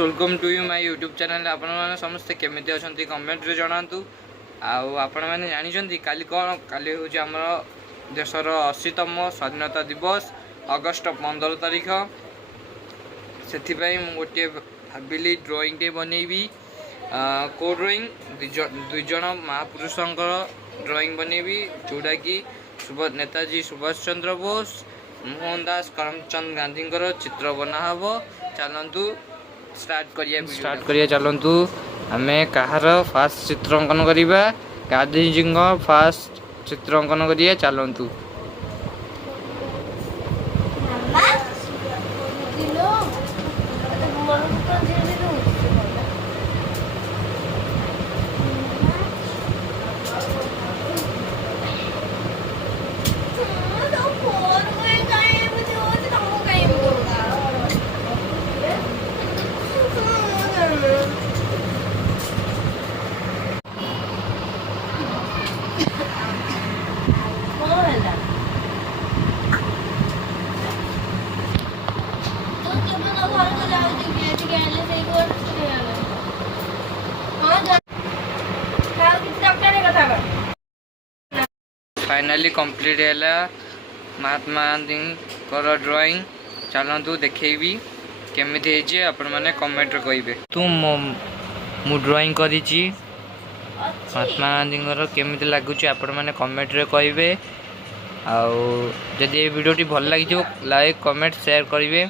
Welcome to you my YouTube channel. आपण मैंने समस्ते केमिति अछंती कमेंट रे जणातु। आपण मैंने जानिछंती काली कोन काली होची हमर देशर 80तम स्वाधीनता दिवस अगस्त 15 तारिख। सेथि पई मु गोटे भाबिली ड्राइंग टे बनेबी। को ड्राइंग दुई जण महापुरुषंकर ड्राइंग बनेबी जोड़ा कि नेताजी सुभाष चंद्र बोस मोहनदास करमचंद गांधी चित्र बना हबो। चलंतु स्टार्ट करिया चलंतु। आमे कहार फास्ट चित्रांकन करिबा गांधीजी फास्ट चित्रांकन करिया चलंतु। फाइनली कंप्लीट है महात्मा गांधी ड्राइंग। चलतु देखेबी केमी आपण मैंने कमेंट कहे। तू मु ड्राइंग करी महात्मा गांधी केमी लगुच आपण मैंने कमेंट कहे। आदि ये वीडियो भल लगी लाइक कमेंट शेयर करेंगे।